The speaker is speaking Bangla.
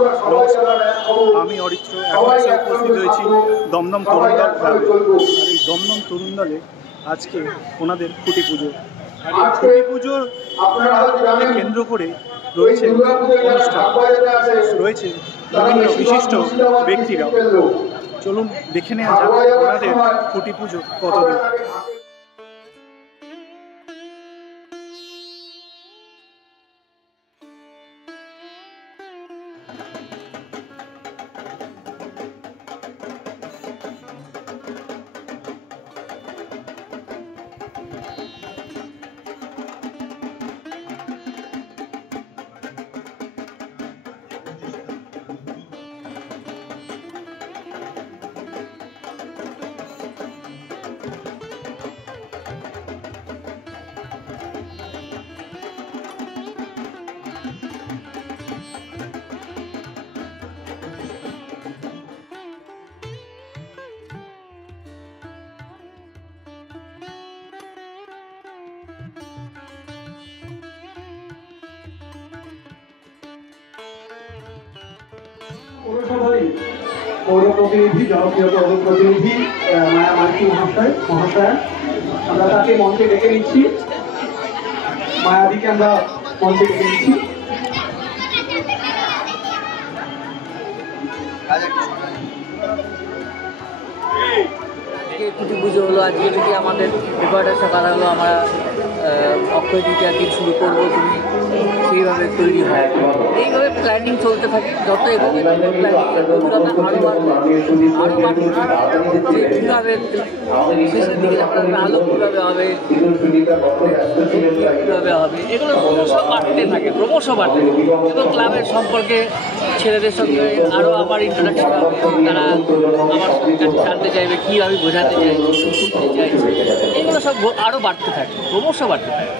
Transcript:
নমস্কার, আমি অরিত্র। এখন উপস্থিত হয়েছি দমদম তরুণ দল ক্লাবে। আর এই দমদম তরুণ দলে আজকে ওনাদের খুঁটি পুজো। আর এই খুঁটি পুজোকে কেন্দ্র করে রয়েছে অনুষ্ঠান, রয়েছে বিভিন্ন বিশিষ্ট ব্যক্তিরা। চলুন দেখে নেওয়া যাক ওনাদের খুঁটি পুজো কতদিন। পৌরসভারই পৌর প্রতিনিধি, জনপ্রিয় প্রতিনিধি মায়া মাইতি মহাশয়, আমরা তাকে মঞ্চে ডেকে নিচ্ছি। মায়াদিকে আমরা মঞ্চে ডেকে নিচ্ছি। খুঁটি পুজো হলো আজকে থেকে আমাদের রেকর্ডের সকাল হলো আমরা অক্ষয় তৃতীয়ার দিন শুরু করবো, তুমি সেইভাবে তৈরি হয়। এইভাবে প্ল্যানিং চলতে থাকে, যত এগোবে কীভাবে শেষের দিকে আলো কীভাবে হবে, কীভাবে হবে, এগুলো ক্রমশ বাড়তে থাকে, এবং ক্লাবের সম্পর্কে ছেলেদের সঙ্গে আরও আমার ইন্ট্রোডাকশন হবে। তারা আমার কাছে জানতে চাইবে কী আমি বোঝাতে চাইছি, শিখতে চাইছি, এগুলো সব আরও বাড়তে থাকে, ক্রমশ বাড়তে থাকে।